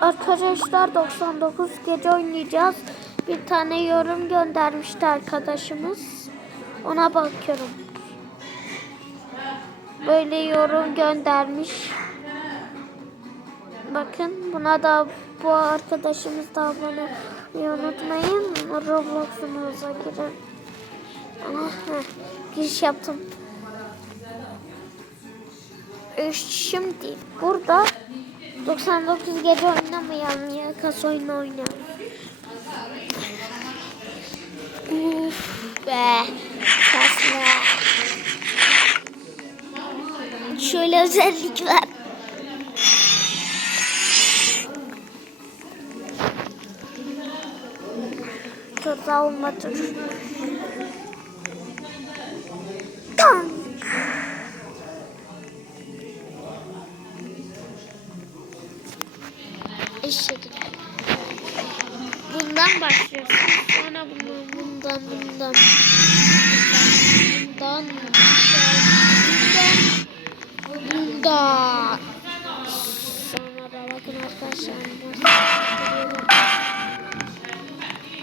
Arkadaşlar 99 gece oynayacağız. Bir tane yorum göndermişti arkadaşımız. Ona bakıyorum. Böyle yorum göndermiş. Bakın buna da bu arkadaşımız da abone unutmayın. Roblox'umuza girin. Giriş yaptım. Şimdi burada 99 gece oynamayalım ya. Kas oyunu oynayalım. Uf be. Kasla. Şöyle özellik var. Tuzağı olmadır. Tam. Eşek. Bundan başlıyorsun. Sonra bundan, bundan. Bundan, bundan, bundan, bundan. Sonra da bakın arkadaşlar.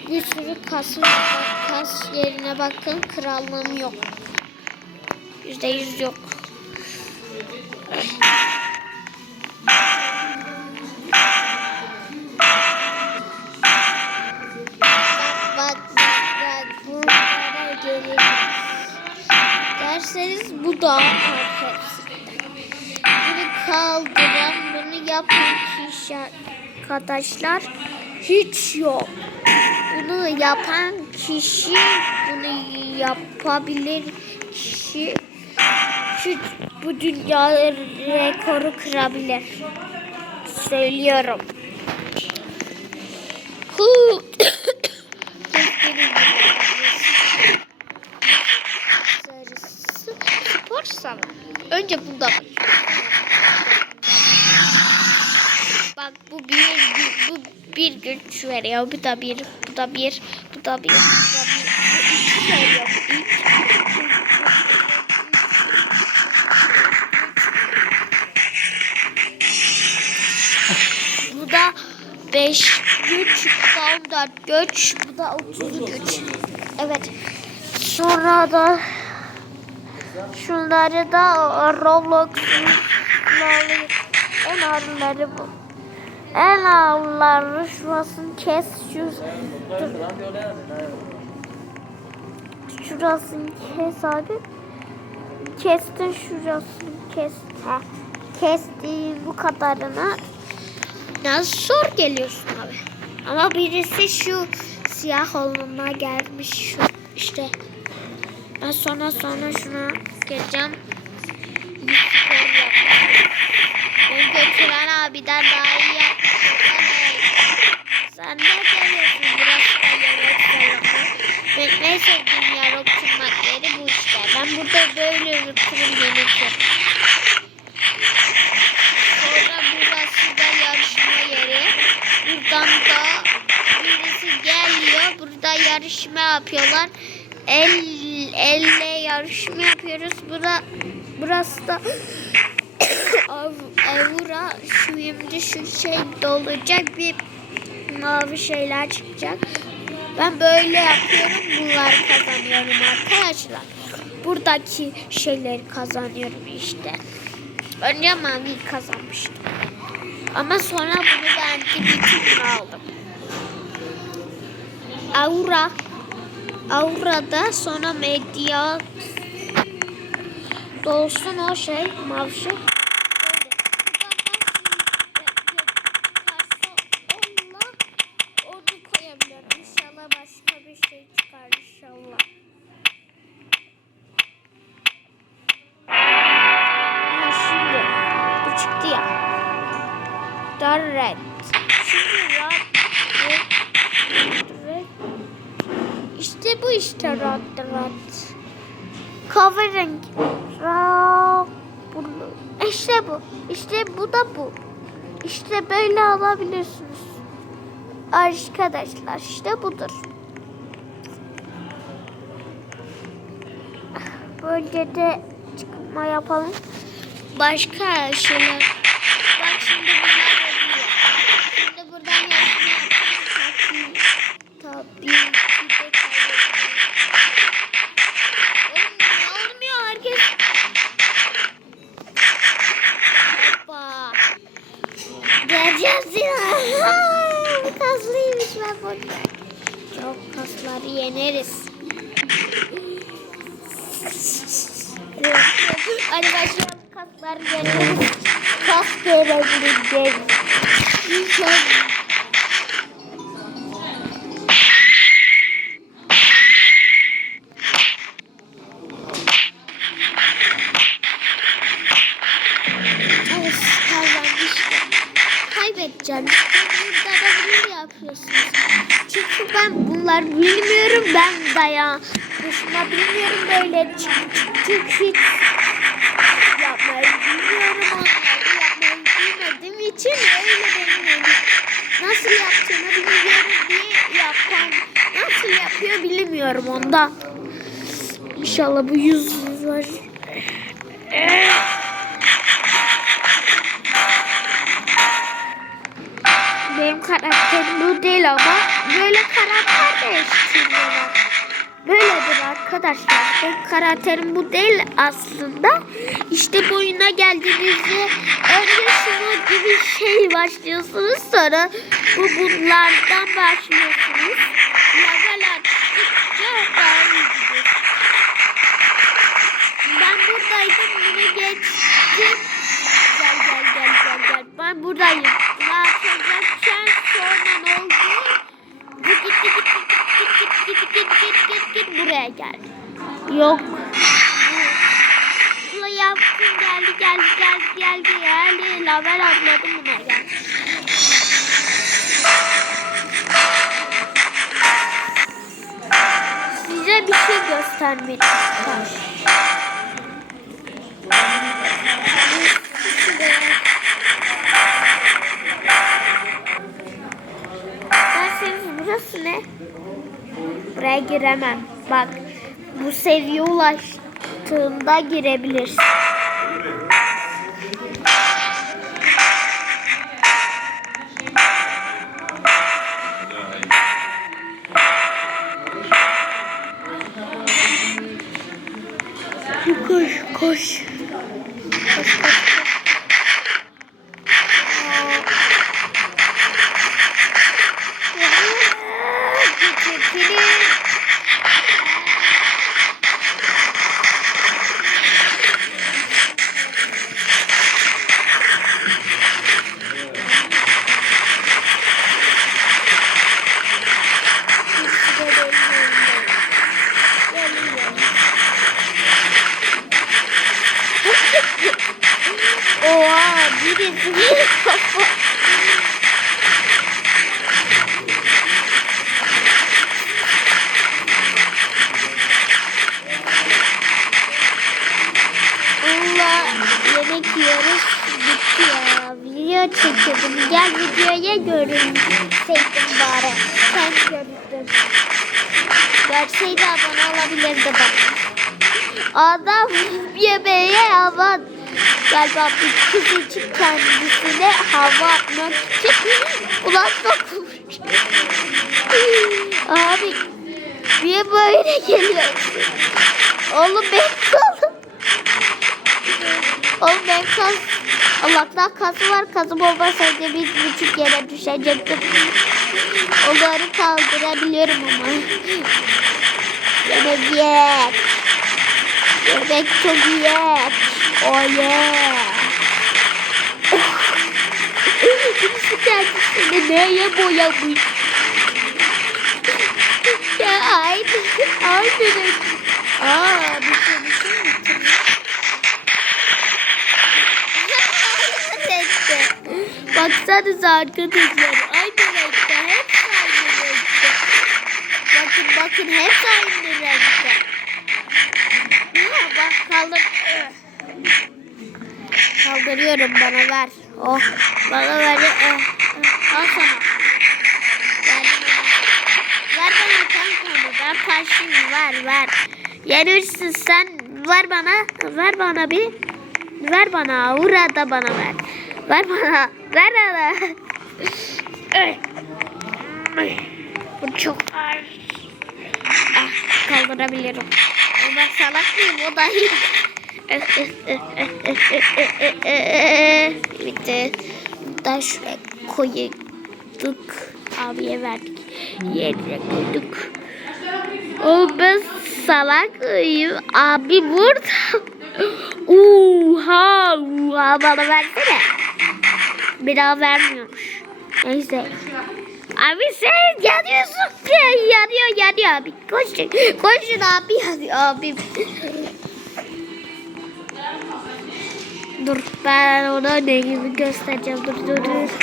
Bir sürü kasım kas yerine bakın. Krallığım yok. Yüzde yüz yok. Arkadaşlar hiç yok. Bunu yapan kişi, bunu yapabilir kişi şu bu dünya rekoru kırabilir. Söylüyorum. Hu. Önce bunda bak. Bak bu bir, bir- bu bir güç veriyor. Bu da bir, bu da bir, bu da bir, bu da bir. Bu iki veriyor. Üç, Bu da 5 güç, bu da 14 güç, bu da 30 güç. Evet. Sonra da şunları da Roblox'un en ağırları bu. En ağırları şurasını kes, şu şurasını kes abi. Kestin şurasını kes. Ha. Kestiğin bu kadarını Nasıl zor geliyorsun abi. Ama birisi şu siyah olanına gelmiş şu işte. Ben sonra sonra şuna geleceğim. Ben götüren abiden daha iyi yapmışım. Sen ne geliyorsun? Burası da yemek salonu. Ben en sevdiğim yeri bu işte. Ben burada böyle yemek yerim. Sonra burası da yarışma yeri. Buradan da birisi geliyor. Burada yarışma yapıyorlar. El elle yarışma yapıyoruz. Bura, burası da Avura şimdi şu şey dolacak bir mavi şeyler çıkacak. Ben böyle yapıyorum. Bunları kazanıyorum arkadaşlar. Buradaki şeyleri kazanıyorum işte. Önce mavi kazanmıştım. Ama sonra bunu ben bütün aldım. Aura. Aura'da sonra medya dolsun o şey mavi şey. İşte red red. Kahverengi. Ra, blue. İşte bu. İşte bu da bu. İşte böyle alabilirsiniz. Arkadaşlar işte budur. Böyle de çıkma yapalım. Başka şeyler. Bak şimdi bunlar oluyor. buradan yarısını yaptım. Tabii, tabii ki de kaybettim. Oğlum niye olmuyor herkes? Hoppa. Geleceğiz ya. Bu kaslıymış ben bunu. Çok kasları yeneriz. Hadi başlayalım kaslar yeneriz. Kas görebileceğiz. İnşallah bu yüz var. Benim karakterim bu değil ama böyle karakter değiştiriyorlar. Böyledir arkadaşlar. Benim karakterim bu değil aslında. İşte bu oyuna geldiğinizde önce şunu gibi şey başlıyorsunuz. Sonra bu bunlardan başlıyorsunuz. Level attıkça daha iyi gidiyor. Ben buradaydım bunu geçtim. Gel gel gel gel gel. Ben buradayım. Ne yapacakken sonra ne oldu? Bu gitti gitti git git git git git git git git buraya gel. Yok. Bu yaptım geldi geldi geldi geldi geldi. Laver atladım buna gel. Size bir şey göstermek istiyorum. Burası ne? Buraya giremem. Bak bu seviye ulaştığında girebilirsin. Oha birisi bir kafa. Allah yemek yiyoruz. Bitti ya. Video çekiyordum. Gel videoya görünseydim bari. Sen gördün. Görseydi abone olabilirdi bana. Adam yemeğe hava galiba bir için kendisine hava atmak için kulak sokmuş. Abi niye böyle geliyorsun? Oğlum ben kaldım. Oğlum ben kas. Allah'tan kası var. Kazım olmasaydı bir buçuk yere düşecektim. Onları kaldırabiliyorum ama. Yemek ye. Yemek çok iyi. Oh yeah. Birisi kendisini neye boyamış? Ya aynı. Aynı renk. Aa bir şey bir şey mi? Baksanıza arkadaşlar. Aynı renkte. Hepsi aynı renkte. Bakın bakın hepsi aynı renkte. Ya bak kaldır. Kaldırıyorum bana ver. Oh bana ver. Eh, eh, Al sana. Ona. Ver bana kankamı. Ben taşıyım ver ver. Yenirsin sen. Ver bana. Ver bana bir. Ver bana. Burada bana ver. Ver bana. Ver bana. Bu çok ağır. Ah, kaldırabilirim. Ben salak mıyım? O da iyi. Bitti. Daha şuraya koyduk. Abiye verdik. Yerine koyduk. O ben salak mıyım? Abi burada. Uha, uha bana versene. Bir daha vermiyormuş. Neyse. Abi sen yanıyorsun. Yanıyor yanıyor abi. Koşun. Koşun abi yanıyor abi. Dur ben ona ne gibi göstereceğim. Dur dur dur.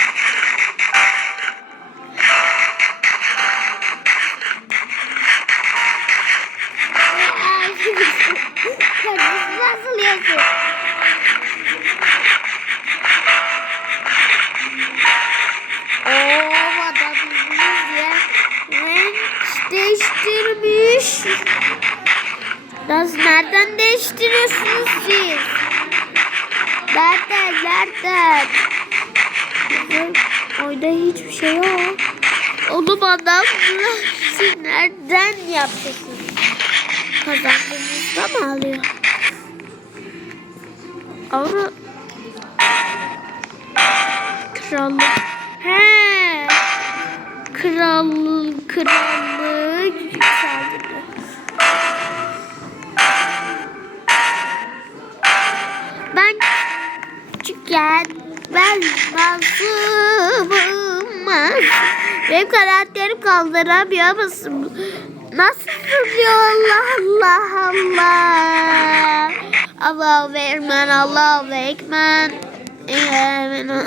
Nasıl yazıyor? Oo adamımız ya. Renk değiştirmiş. Nasıl nereden değiştiriyorsunuz siz? Nereden nereden? Oyda hiçbir şey yok. Onu bana siz nereden yapıyorsunuz? Kazandığınızda mı alıyor? Avru krallık. He. Krallık, krallık yükseldi. Ben küçükken ben masumum masum. Benim karakterim kaldıramıyor musun? Nasıl diyor Allah Allah Allah. Allahu Ekber, Allahu Ekber. Amen.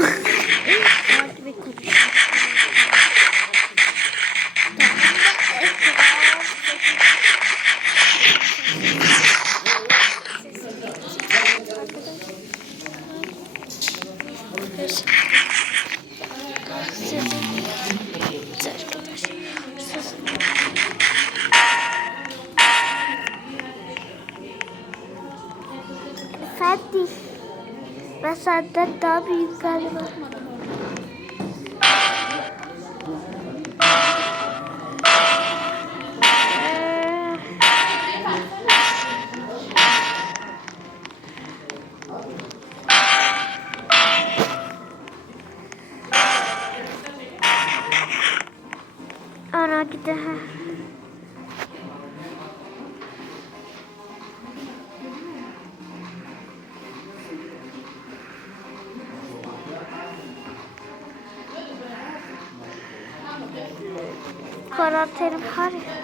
सादा तब यूज़ कर तो है। Karakterim var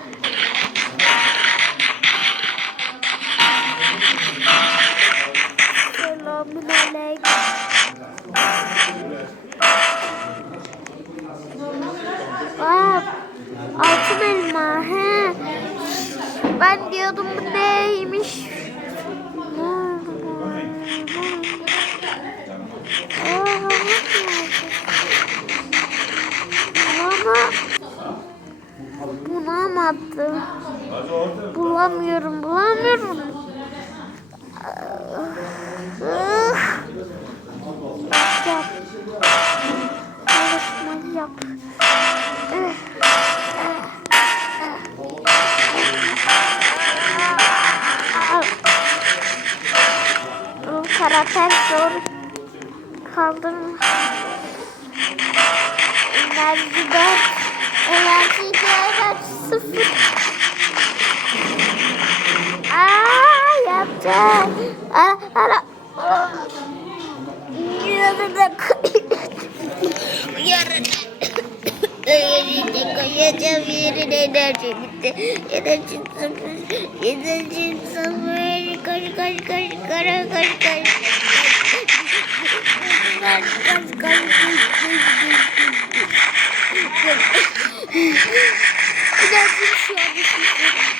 koş. Enerji şu an sıfır.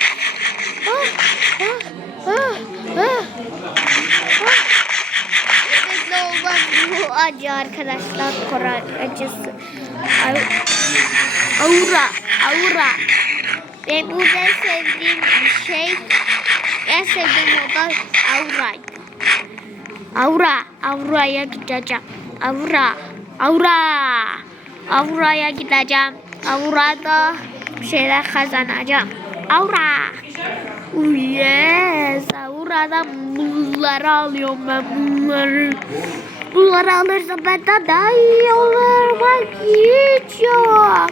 Ah ah ah ah. Bu acı arkadaşlar. Koray acısı. Aura, aura. Ve bu en sevdiğim şey, en sevdiğim oda auraydı. Aura, auraya gideceğim. Aura, aura, Avra'ya gideceğim. Avra'da bir şeyler kazanacağım. Avra. Oh yes. Avra'dan bunları alıyorum ben bunları. Bunları alırsam benden daha iyi olur. Bak hiç yok.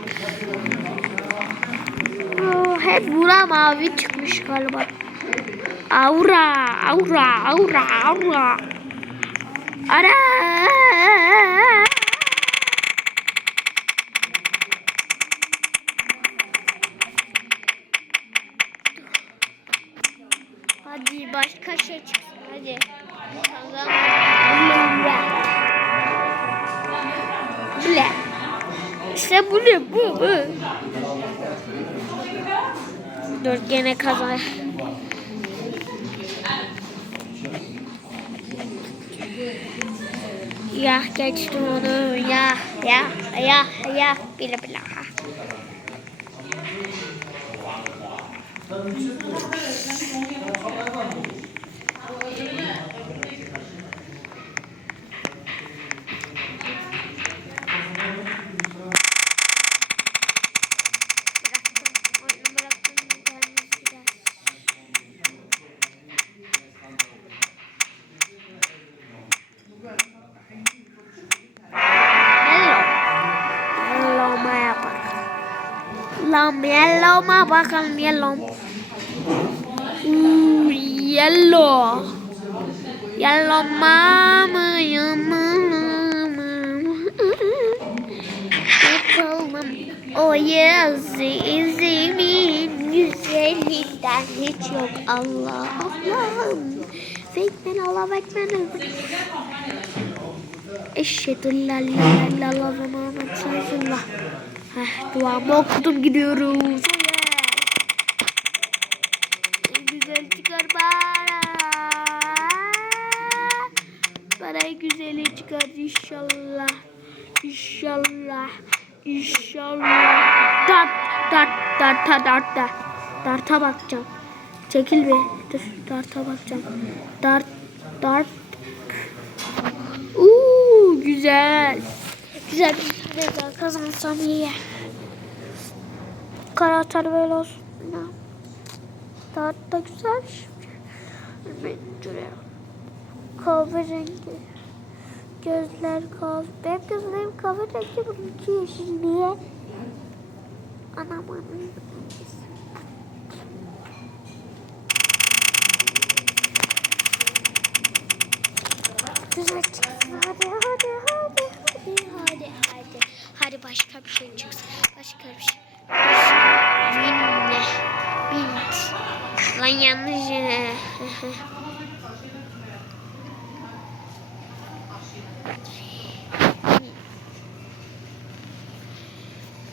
Oh, hep bura mavi çıkmış galiba. Aura, aura, aura, aura. Ara. Hadi başka şey çıksın hadi. Bu ne? İşte bu ne bu bu. Dur gene kazan. Ya geçtim onu ya ya ya ya bile bile. Bakalım yellow. Ooh, yellow. Yellow mama mama. Bakalım. Oh yes, izlemin güzelinden hiç yok Allah Allah'ım. Fekmen Allah fekmen Eşhedü la ilahe illallah ve Muhammed Resulullah. Heh, duamı okudum gidiyoruz. En güzel çıkar bana. Bana en güzeli çıkar inşallah. İnşallah. Dart, dart, darta, darta. Darta bakacağım. Çekil be. Dur, darta bakacağım. Dart, dart. Uuu güzel. Güzel bir güzel kazansam iyi. Karakter böyle olsun. Dart da güzelmiş. Ben şuraya. Kahverengi. Gözler kahve. Benim gözlerim kahverengi bununki yeşil. Niye? Anam anam. Güzel çıksın. Hadi hadi hadi hadi hadi hadi. Hadi başka bir şey çıksın. Başka bir şey. Başka. Minne. Mint. Lan yanlış. yere.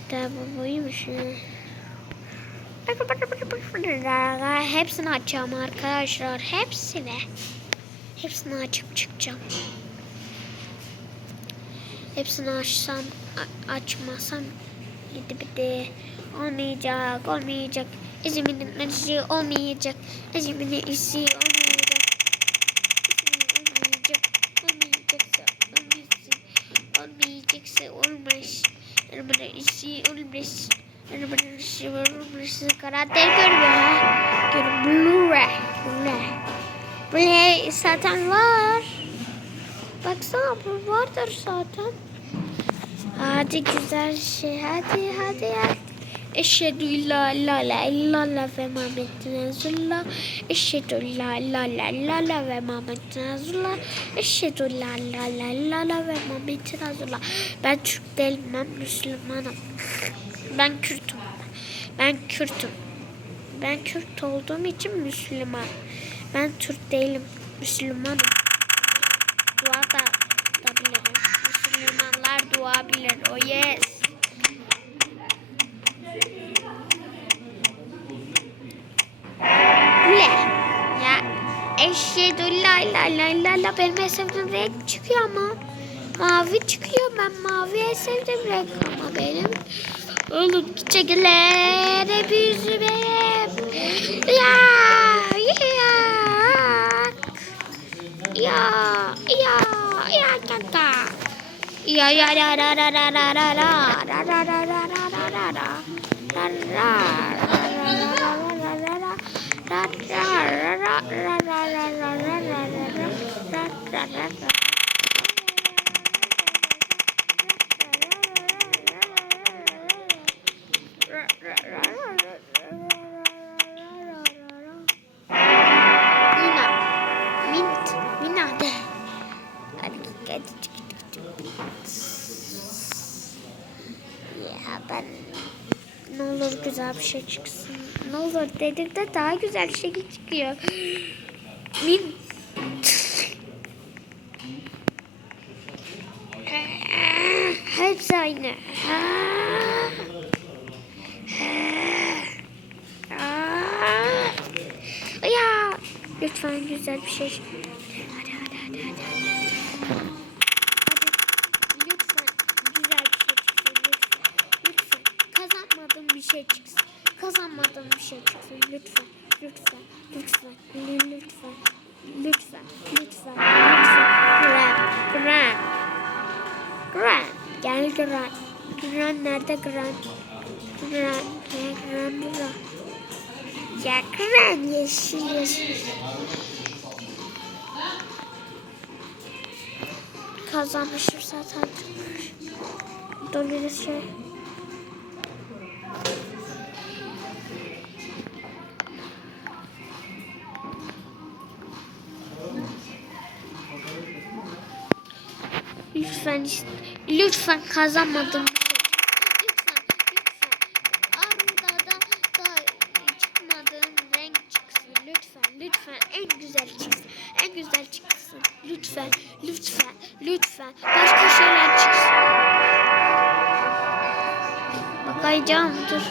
Tabi buymuş. Hepsini açacağım arkadaşlar. Hepsini. Hepsini açıp çıkacağım. Hepsini açsam, açmasam gidi bir de olmayacak, olmayacak. İzmir'in işi olmayacak. İzmir'in işi olmayacak. İzmir'in olmayacak. Olmayacaksa olmasın. Olmayacaksa olmaz. İzmir'in işi olmaz. İzmir'in işi olmaz. Karakter görmüyor. Görüyor. Blu-ray. Blu-ray. Zaten var. Baksana bu vardır zaten. Hadi güzel şey. Hadi hadi hadi. Eşhedü la la la illallah ve Muhammeden Resulullah. Eşhedü la la la illallah ve Muhammeden Resulullah. Eşhedü la la la illallah ve Muhammeden Resulullah. Ben Türk değilim, ben Müslümanım. Ben Kürt'üm. Ben Kürt'üm. Ben Kürt olduğum için Müslüman. Ben Türk değilim, Müslümanım. Dua da, da. Müslümanlar dua bilir. Oh yes. Ya eşhedü la la la la la benim en renk çıkıyor ama. Mavi çıkıyor. Ben mavi en sevdiğim renk ama benim. Oğlum çiçekler hep yüzüme. Ya ya. Ya ya ya kaka. Ya ya ya ra ra ra ra ra ra ra ra ra ra ra ra ra ra ra ra Mina, olur güzel bir şey çıksın. Ne olur dedim de daha güzel şey çıkıyor. Min. Hepsi aynı. Ya lütfen güzel bir şey. Hadi hadi hadi. Hadi. Hadi Gran nerede Gran? Gran. Gran burada. Ya Gran yeşil yeşil. Kazanmışım zaten. De şey. Lütfen lütfen kazanmadım. Lütfen lütfen arada da, da çıkmadığım renk çıksın lütfen lütfen en güzel çıksın en güzel çıksın lütfen lütfen lütfen başka şeyler çıksın. Bakacağım dur.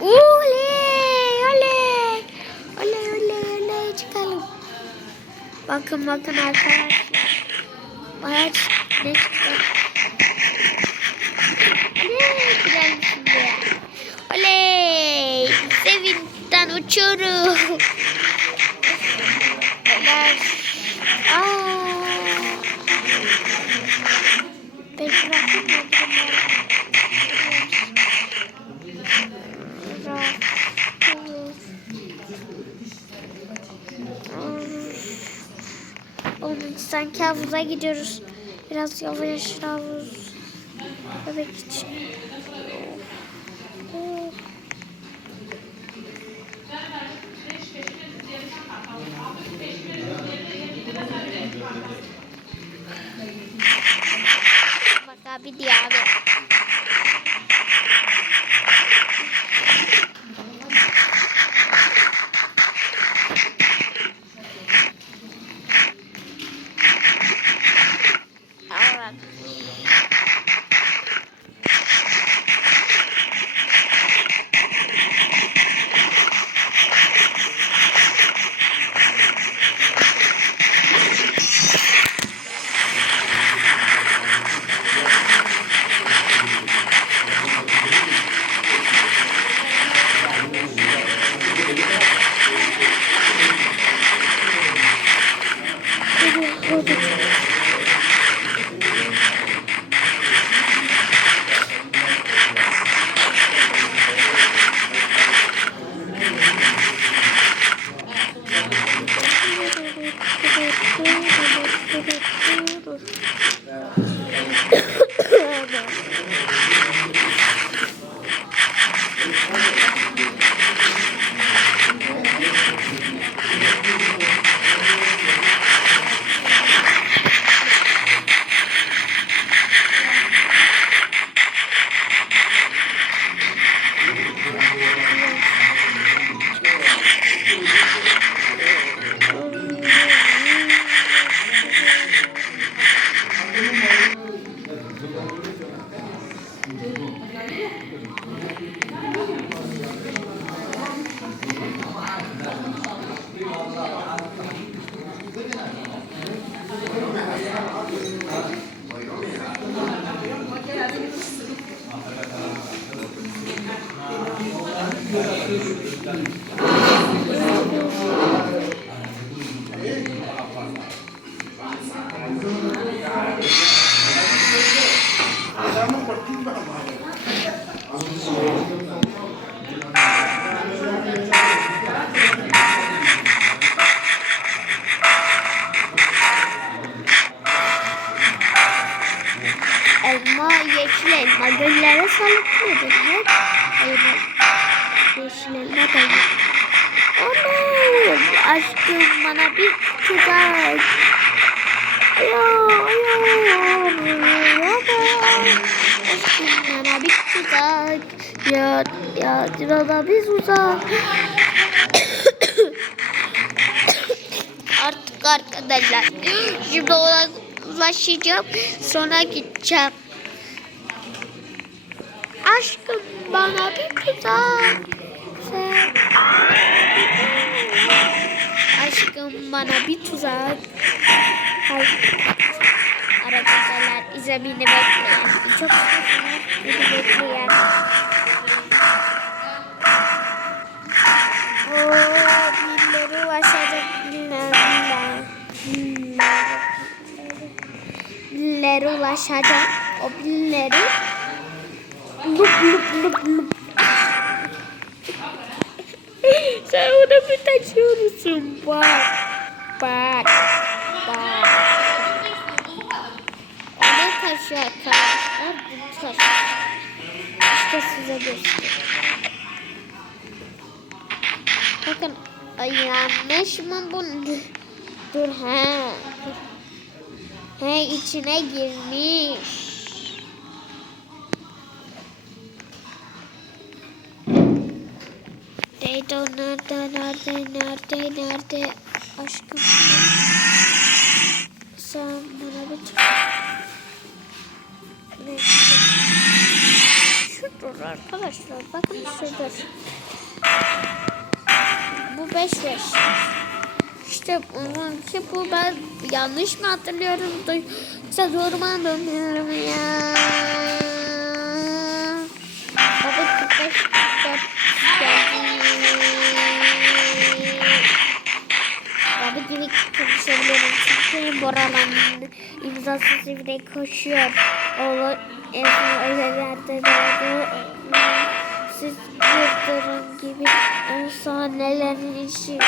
Oley oley oley oley oley çıkalım. Bakın bakın arkadaşlar. Bana ç- ne çıktı? Ne güzel şimdi. Oley! Uçuyorum. Oley. Aa. Ben bırakayım mı Oğlum sanki havuza gidiyoruz. Biraz yavaş havuz. Bebek için. मक्का भी दिया गया। Aşkım bana bir tuzak. Ayo, ayo, Aşkım bana bir tuzak. Ya, ya, bana bir tuzak. Artık arkadaşlar. Şimdi ona ulaşacağım. Sonra gideceğim. Aşkım bana bir tuzak. Sen... Aşkım bana bir tuzak. Hay. Arkadaşlar izlemini bekleyin. Çok seviyorum. Beni bekleyin. Oo, birileri ulaşacak. Birileri. Birileri ulaşacak. O birileri. Lup lup lup lup. Sen onu bir taşıyorsun. Bak. Bak. Bak. Onu taşıyor arkadaşlar. Bunu taşıyor. İşte size göstereyim. Bakın ay yanlış mı bu? Dur ha. He içine girmiş. Nerede o nerede nerede nerede nerede aşkım sen bana bir çık. Şudur arkadaşlar bakın şudur. Bu 5 5. İşte ki bu ben yanlış mı hatırlıyorum? İşte durma dönüyorum ya. Baba gibi çalışabilirim. Çünkü Boralan'ın imzasız evine koşuyor. Oğlu en son verdi. Siz Yıldırım gibi en son nelerin işi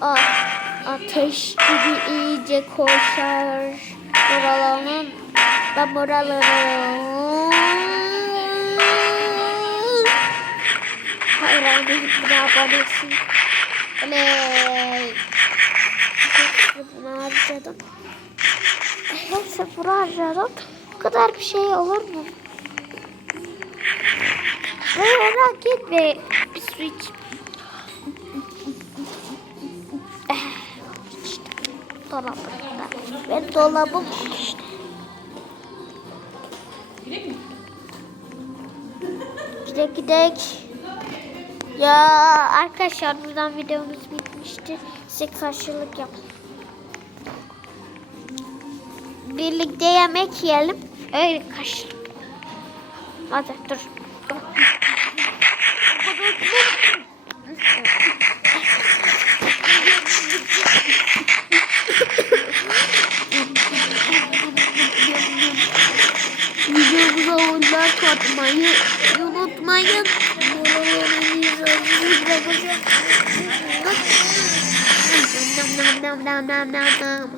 A ateş gibi iyice koşar. Boralan'ın ben Boralan'ın hayran değilim. Bir daha abone olsun. Oley. Bunu harcadım. Hepsi bunu harcadım. Bu kadar bir şey olur mu? Merak etme. Bir su iç. Dolabımda. Ve dolabım işte. Gidek gidek. Ya arkadaşlar buradan videomuz bitmişti. Size karşılık yap. Birlikte yemek yiyelim. Öyle karşılık. Hadi dur. Videomuza like atmayı unutmayın. Nam nam nam nam nam nam nam